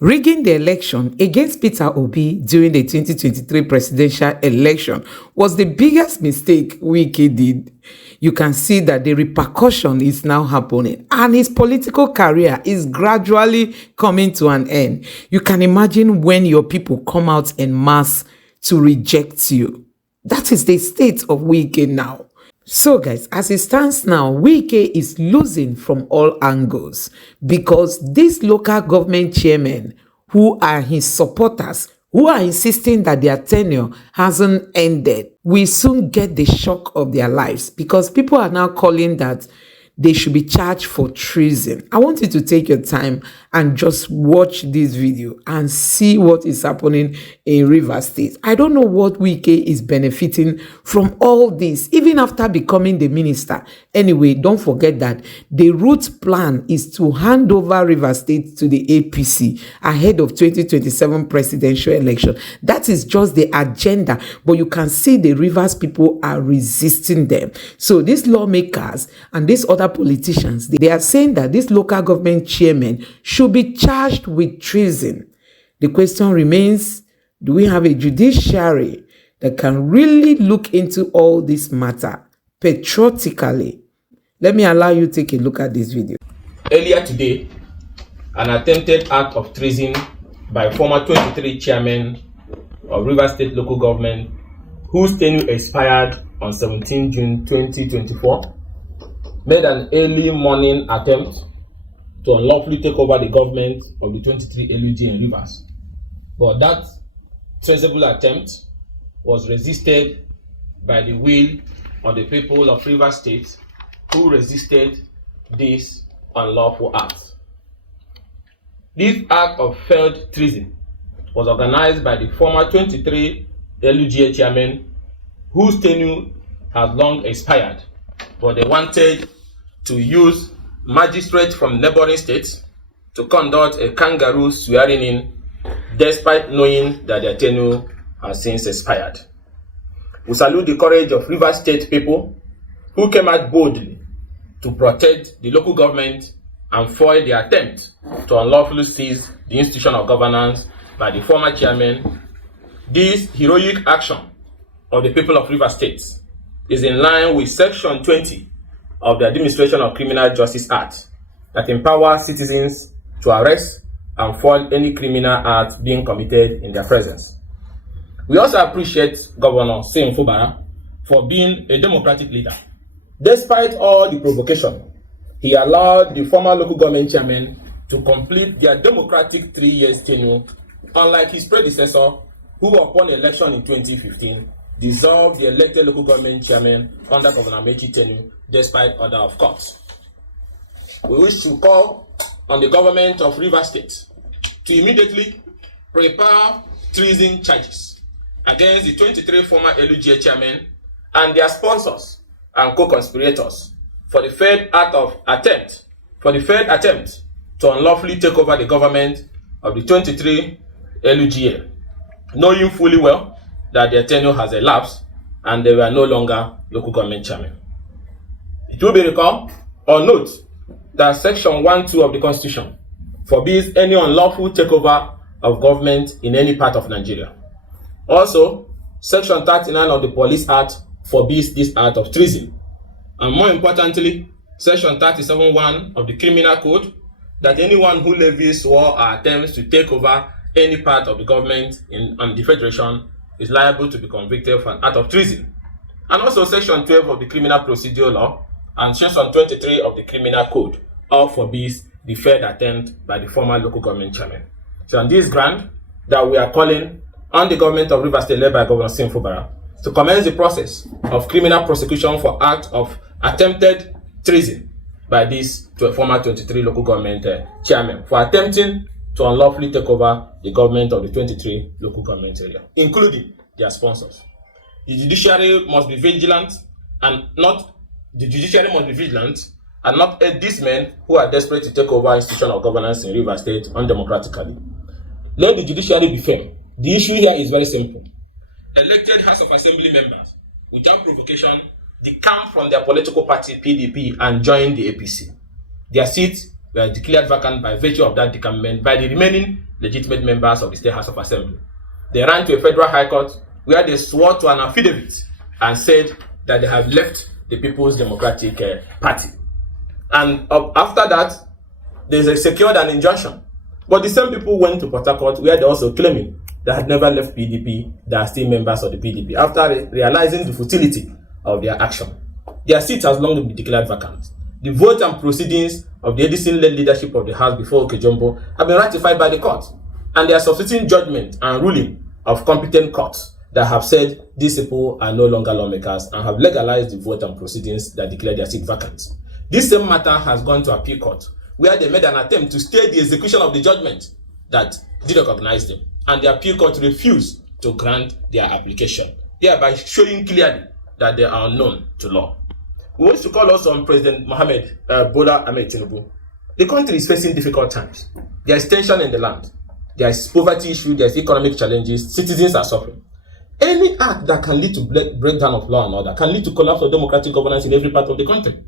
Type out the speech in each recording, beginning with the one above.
Rigging the election against Peter Obi during the 2023 presidential election was the biggest mistake Wike did. You can see that the repercussion is now happening and his political career is gradually coming to an end. You can imagine when your people come out en masse to reject you. That is the state of Wike now. So guys, as it stands now, Wike is losing from all angles because these local government chairmen who are his supporters, who are insisting that their tenure hasn't ended, will soon get the shock of their lives because people are now calling that they should be charged for treason. I want you to take your time and just watch this video and see what is happening in Rivers State. I don't know what Wike is benefiting from all this, even after becoming the minister. Anyway, don't forget that the route plan is to hand over Rivers State to the APC ahead of 2027 presidential election. That is just the agenda, but you can see the Rivers people are resisting them. So these lawmakers and these other politicians, they are saying that this local government chairman should be charged with treason. The question remains, do we have a judiciary that can really look into all this matter patriotically? Let me allow you to take a look at this video. Earlier today, an attempted act of treason by former 23 chairman of Rivers State local government, whose tenure expired on 17 June 2024, made an early morning attempt to unlawfully take over the government of the 23 LUG in Rivers. But that traceable attempt was resisted by the will of the people of Rivers State, who resisted this unlawful act. This act of failed treason was organized by the former 23 LUGA chairman, whose tenure has long expired, but they wanted to use magistrates from neighboring states to conduct a kangaroo swearing in, despite knowing that their tenure has since expired. We salute the courage of Rivers State people who came out boldly to protect the local government and foil the attempt to unlawfully seize the institution of governance by the former chairman. This heroic action of the people of Rivers State is in line with Section 20 of the Administration of Criminal Justice Act that empowers citizens to arrest and foil any criminal act being committed in their presence. We also appreciate Governor Fubara for being a democratic leader. Despite all the provocation, he allowed the former local government chairman to complete their democratic 3 years tenure, unlike his predecessor, who upon election in 2015 dissolved the elected local government chairman under Governor Mechi tenure despite order of court. We wish to call on the government of Rivers State to immediately prepare treason charges against the 23 former LUGA chairmen and their sponsors and co-conspirators for the failed attempt to unlawfully take over the government of the 23 LUGA, knowing fully well that their tenure has elapsed and they were no longer local government chairmen. It will be recalled or note that Section 1(2) of the Constitution forbids any unlawful takeover of government in any part of Nigeria. Also, Section 39 of the Police Act forbids this act of treason. And more importantly, Section 37(1) of the Criminal Code, that anyone who levies war or attempts to take over any part of the government on the Federation is liable to be convicted for an act of treason. And also Section 12 of the Criminal Procedure Law and Section 23 of the Criminal Code all forbids the failed attempt by the former local government chairman. So on this ground, that we are calling on the government of Rivers State led by Governor Fubara to commence the process of criminal prosecution for act of attempted treason by this former 23 local government chairman for attempting to unlawfully take over the government of the 23 local government area, including their sponsors. The judiciary must be vigilant and not aid these men who are desperate to take over institution of governance in Rivers State undemocratically. Let the judiciary be firm. The issue here is very simple. Elected House of Assembly members, without provocation, they come from their political party PDP and join the APC. Their seats were declared vacant by virtue of that decampment by the remaining legitimate members of the State House of Assembly. They ran to a federal high court where they swore to an affidavit and said that they have left the People's Democratic Party. And after that, they secured an injunction. But the same people went to Port Harcourt where they also claiming they had never left PDP, they are still members of the PDP, after realizing the futility of their action. Their seats has long been declared vacant. The vote and proceedings of the Edison-led leadership of the House before Okejumbo have been ratified by the court, and there are substituting judgment and ruling of competent courts that have said these people are no longer lawmakers and have legalized the vote and proceedings that declare their seat vacant. This same matter has gone to appeal court, where they made an attempt to stay the execution of the judgment that did recognize them, and the appeal court refused to grant their application, thereby showing clearly that they are unknown to law. We want to call also on President Bola Ahmed Tinubu. The country is facing difficult times. There is tension in the land. There is poverty issue. There is economic challenges. Citizens are suffering. Any act that can lead to breakdown of law and order can lead to collapse of democratic governance in every part of the country.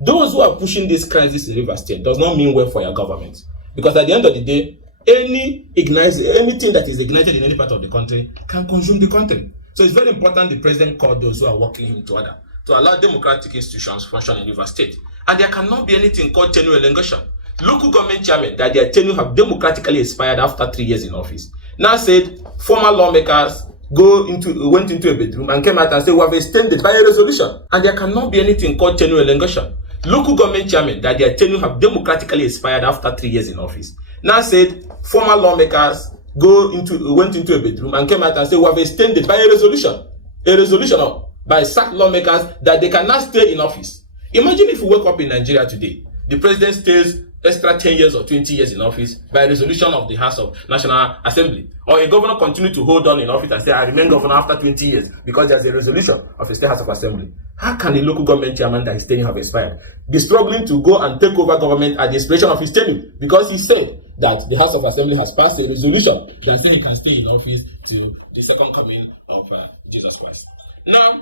Those who are pushing this crisis in Rivers State does not mean well for your government, because at the end of the day, anything that is ignited in any part of the country can consume the country. So it's very important the president called those who are working him to order to allow democratic institutions function in Rivers State. And there cannot be anything called tenure elongation. Local government chairmen that their tenure have democratically expired after 3 years in office now said former lawmakers went into a bedroom and came out and said, we have extended by a resolution. And there cannot be anything called tenure elongation. Local government chairmen that their tenure have democratically expired after 3 years in office now said former lawmakers went into a bedroom and came out and said, we have extended by a resolution by sacked lawmakers that they cannot stay in office. Imagine if we wake up in Nigeria today, the president stays extra 10 years or 20 years in office by resolution of the House of National Assembly, or a governor continue to hold on in office and say, I remain governor after 20 years because there's a resolution of the State House of Assembly. How can a local government chairman that his tenure have expired be struggling to go and take over government at the expiration of his tenure, because he said that the House of Assembly has passed a resolution that says he can stay in office till the second coming of Jesus Christ. Now,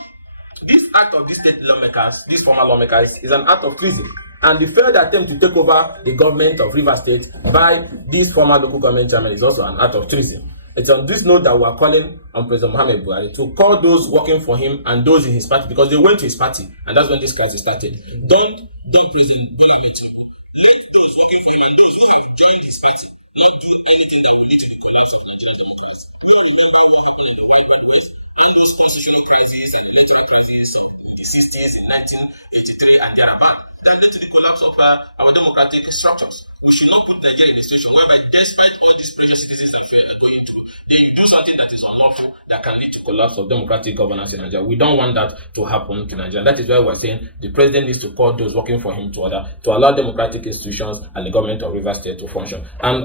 this act of these state lawmakers, these former lawmakers, is an act of treason. And the failed attempt to take over the government of Rivers State by these former local government chairmen is also an act of treason. It's on this note that we are calling on President Muhammad Buhari to call those working for him and those in his party, because they went to his party, and that's when this crisis started. Don't President Bola Ahmed Tinubu let those working for him and those who have joined his party not do anything that will lead to the collapse of Nigerian democracy. You remember what happened in the Wild West, all those constitutional crises and electoral crises of the 60s in 1983 and thereabout. That led to the collapse of our democratic structures. We should not put Nigeria in a situation whereby, despite all these pressure citizens are going through, they do something that is unlawful that can lead to collapse of democratic governance in Nigeria. We don't want that to happen to Nigeria. That is why we're saying the president needs to call those working for him to order to allow democratic institutions and the government of Rivers State to function. And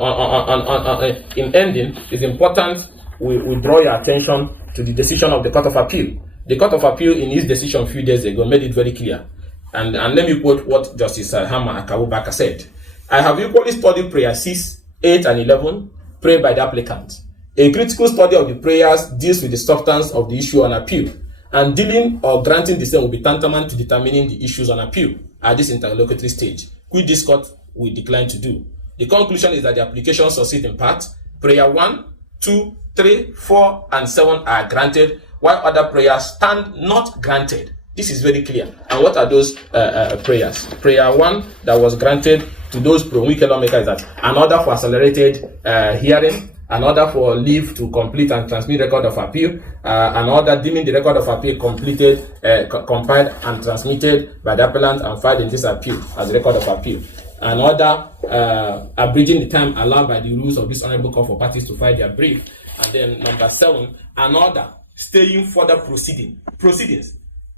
in ending, it's important we draw your attention to the decision of the Court of Appeal. The Court of Appeal, in his decision a few days ago, made it very clear. And let me quote what Justice Hama Akawubaka said. I have equally studied prayer 6, 8, and 11, prayed by the applicant. A critical study of the prayers deals with the substance of the issue on appeal, and dealing or granting the same will be tantamount to determining the issues on appeal at this interlocutory stage, which this court will decline to do. The conclusion is that the application succeed in part. Prayer 1, 2, 3, 4, and 7 are granted, while other prayers stand not granted. This is very clear. And what are those prayers? Prayer 1 that was granted to those pro-Wike lawmakers is that an order for accelerated hearing, an order for leave to complete and transmit record of appeal, an order deeming the record of appeal completed, compiled and transmitted by the appellant and filed in this appeal as record of appeal. An order abridging the time allowed by the rules of this honorable court for parties to file their brief. And then number 7, an order staying further proceedings.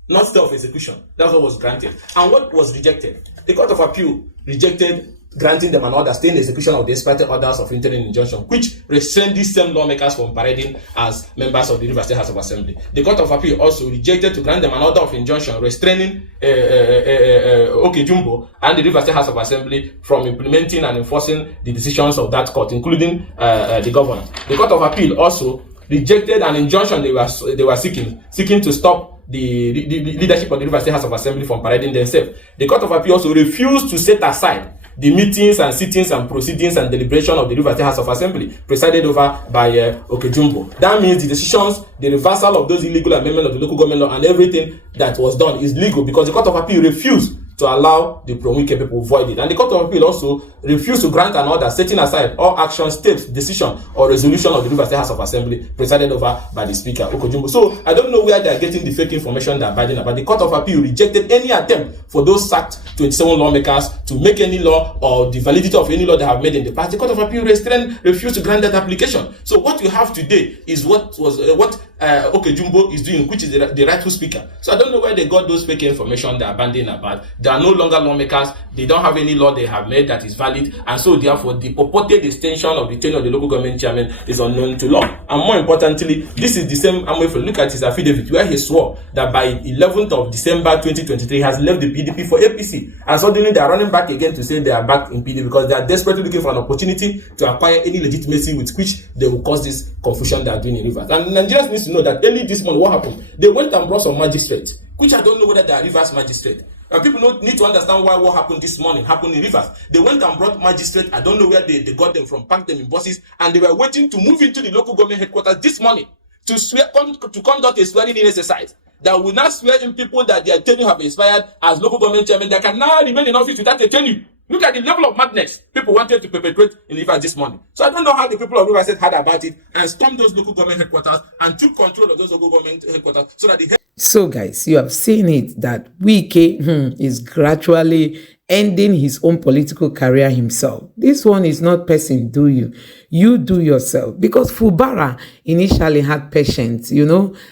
Not stay of execution. That's what was granted. And what was rejected? The Court of Appeal rejected granting them an order staying in execution of the expected orders of interim injunction, which restrained these same lawmakers from parading as members of the Rivers State House of Assembly. The Court of Appeal also rejected to grant them an order of injunction restraining Okejumbo and the Rivers State House of Assembly from implementing and enforcing the decisions of that court, including the governor. The Court of Appeal also rejected an injunction they were seeking to stop the leadership of the Rivers State House of Assembly from parading themselves. The Court of Appeal also refused to set aside the meetings and sittings and proceedings and deliberation of the Rivers State House of Assembly presided over by Okejumbo. That means the decisions, the reversal of those illegal amendments of the local government law and everything that was done is legal because the Court of Appeal refused to allow the pro-Wike people void it. And the Court of Appeal also refused to grant an order setting aside all action, steps, decision, or resolution of the Rivers State House of Assembly presided over by the Speaker, Okejumbo. So I don't know where they are getting the fake information they're abiding about. The Court of Appeal rejected any attempt for those sacked 27 lawmakers to make any law or the validity of any law they have made in the past. The Court of Appeal refused to grant that application. So what you have today is what Okejumbo is doing, which is the rightful Speaker. So I don't know where they got those fake information they're abandoning about. They are no longer lawmakers. They don't have any law they have made that is valid, and so therefore the purported extension of the tenure of the local government chairman is unknown to law. And more importantly, this is the same if you look at his affidavit where he swore that by 11th of December 2023 he has left the PDP for APC, and suddenly they are running back again to say they are back in PDP because they are desperately looking for an opportunity to acquire any legitimacy with which they will cause this confusion they are doing in Rivers. And Nigerians need to know that early this month what happened? They went and brought some magistrates, which I don't know whether they are Rivers magistrates. And people need to understand why what happened this morning happened in Rivers. They went and brought magistrates. I don't know where they got them from, packed them in buses, and they were waiting to move into the local government headquarters this morning to conduct a swearing-in exercise that will not swear in people that their tenure have expired as local government chairman that can now remain in office without a tenure. Look at the level of madness people wanted to perpetrate in Rivers this morning. So I don't know how the people of Rivers State heard about it and stormed those local government headquarters and took control of those local government headquarters so that So guys, you have seen it that Wike is gradually ending his own political career himself. This one is not person do you. You do yourself. Because Fubara initially had patience,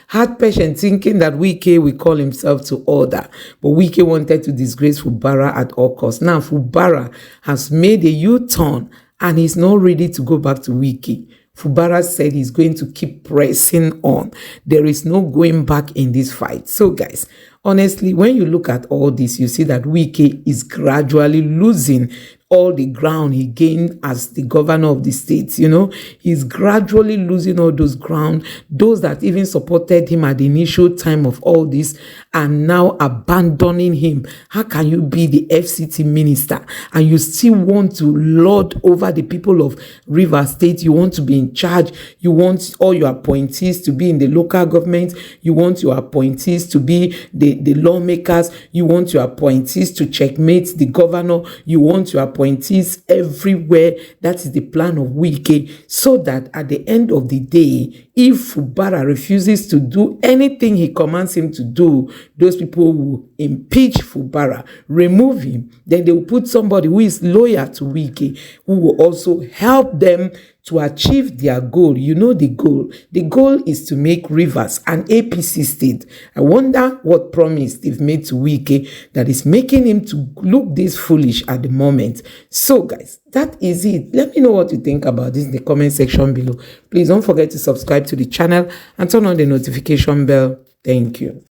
had patience thinking that Wike will call himself to order. But Wike wanted to disgrace Fubara at all costs. Now Fubara has made a U-turn and he's not ready to go back to Wike. Fubara said he's going to keep pressing on. There is no going back in this fight. So guys, honestly, when you look at all this, you see that Wike is gradually losing all the ground he gained as the governor of the state. He's gradually losing all those ground. Those that even supported him at the initial time of all this are now abandoning him. How can you be the FCT minister and you still want to lord over the people of Rivers State? You want to be in charge. You want all your appointees to be in the local government. You want your appointees to be the lawmakers. You want your appointees to checkmate the governor. You want your appointees everywhere. That is the plan of Wike, so that at the end of the day, if Fubara refuses to do anything he commands him to do, those people will impeach Fubara, remove him. Then they will put somebody who is loyal to Wike, who will also help them to achieve their goal. You know the goal. The goal is to make Rivers an APC state. I wonder what promise they've made to Wike that is making him to look this foolish at the moment. So guys, that is it. Let me know what you think about this in the comment section below. Please don't forget to subscribe to the channel and turn on the notification bell. Thank you.